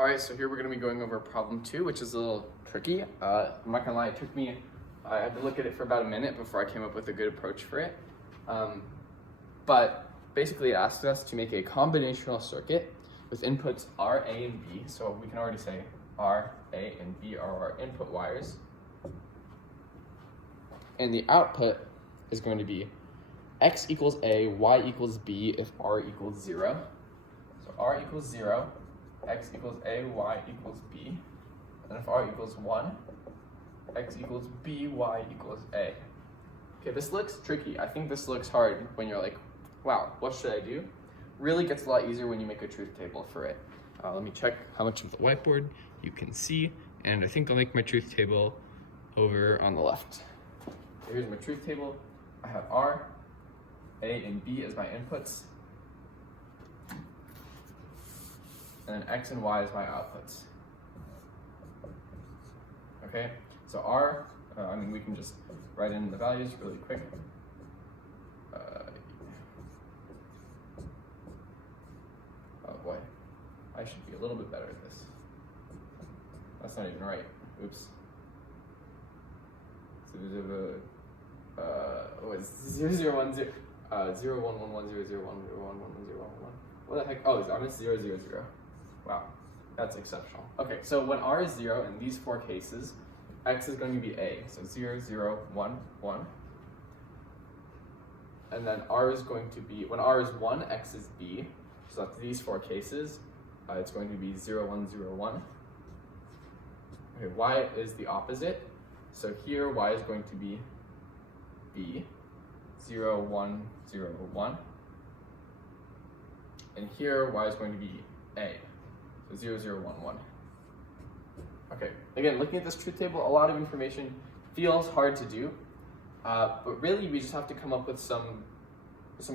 All right, so here we're gonna be going over problem 2, which is a little tricky. I'm not gonna lie, I had to look at it for about a minute before I came up with a good approach for it. But basically it asked us to make a combinational circuit with inputs R, A, and B. So we can already say R, A, and B are our input wires. And the output is going to be X equals A, Y equals B if R equals 0. So R equals 0, X equals A, Y equals B. And if R equals 1, X equals B, Y equals A. Okay, this looks tricky. I think this looks hard when you're like, wow, what should I do? Really gets a lot easier when you make a truth table for it. Let me check how much of the whiteboard you can see. And I think I'll make my truth table over on the left. Here's my truth table. I have R, A, and B as my inputs. And then X and Y as my outputs. Okay, so R, we can just write in the values really quick. Oh boy, I should be a little bit better at this. That's not even right. Oops. So it's 0, 0, 1, 0, 0, 1, 1, 1, 0, 0, 1, 0, 1, 1, 0, 1, 1. What the heck? Oh, I missed 0, 0, 0. Wow, that's exceptional. Okay, so when R is 0 in these 4 cases, X is going to be A. So 0, 0, 1, 1. And then R is going to be, when R is 1, X is B. So that's these 4 cases. It's going to be 0, 1, 0, 1. Okay, Y is the opposite. So here Y is going to be B, 0, 1, 0, 1. And here Y is going to be A, so 0, 0, 1, 1. Okay, again, looking at this truth table, a lot of information feels hard to do, but really we just have to come up with some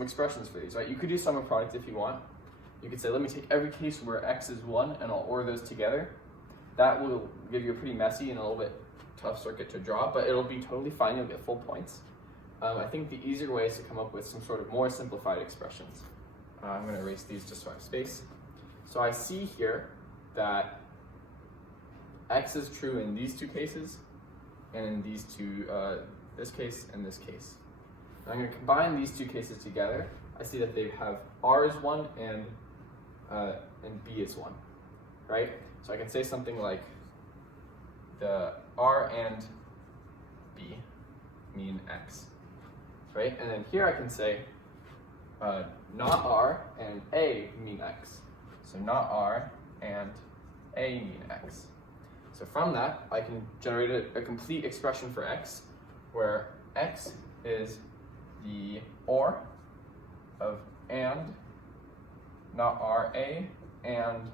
expressions for these, right? You could do sum of product if you want. You could say, let me take every case where X is 1 and I'll OR those together. That will give you a pretty messy and a little bit tough circuit to draw, but it'll be totally fine, you'll get full points. I think the easier way is to come up with some sort of more simplified expressions. I'm going to erase these just so I have space. So I see here that X is true in these 2 cases, and in these 2, this case and this case. And I'm going to combine these 2 cases together. I see that they have R is 1 and B is 1, right? So I can say something like the R and B mean X, right? And then here I can say not R and A mean X. So not R and A mean X. So from that, I can generate a complete expression for X, where X is the OR of and not RA and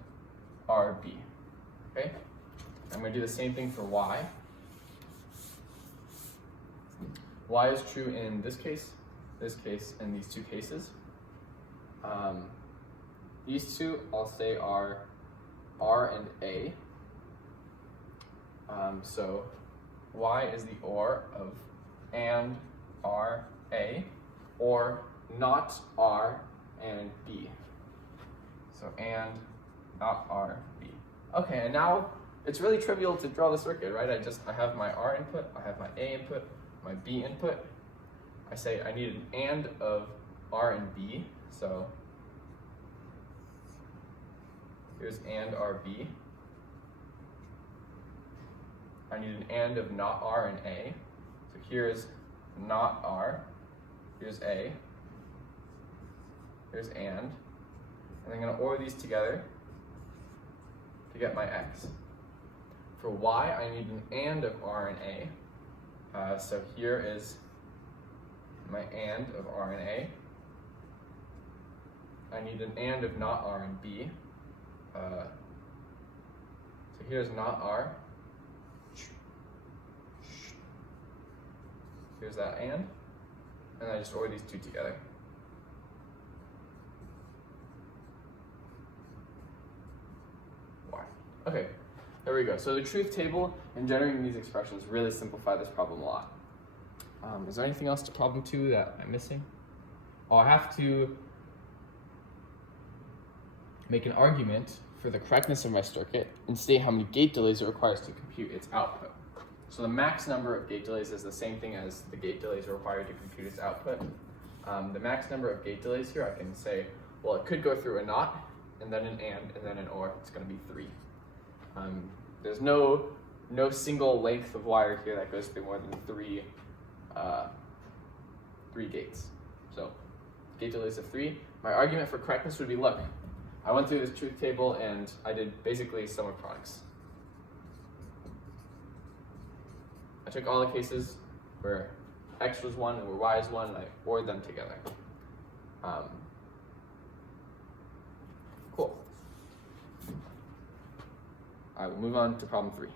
RB. Okay? I'm going to do the same thing for Y. Y is true in this case, and these 2 cases. These 2 I'll say are R and A. So Y is the OR of and R, A, or not R and B. So and not R, B. Okay, and now it's really trivial to draw the circuit, right? I have my R input, I have my A input, my B input. I say I need an AND of R and B, so here's AND RB. I need an AND of not R and A. So here's not R, here's A, here's AND. And I'm going to OR these together to get my X. For Y, I need an AND of R and A. So here is my AND of R and A. I need an AND of not R and B. So here's not R. Here's that and I just OR these 2 together. Y. Okay, there we go. So the truth table and generating these expressions really simplify this problem a lot. Is there anything else to problem 2 that I'm missing? Oh, I have to make an argument for the correctness of my circuit and state how many gate delays it requires to compute its output. So the max number of gate delays is the same thing as the gate delays required to compute its output. The max number of gate delays here, I can say, well, it could go through a NOT, and then an AND, and then an OR. It's going to be 3. There's no single length of wire here that goes through more than three gates. So gate delays of 3. My argument for correctness would be, look, I went through this truth table and I did basically sum of products. I took all the cases where X was 1 and where Y is 1, and I ORed them together. Cool. I will move on to problem 3.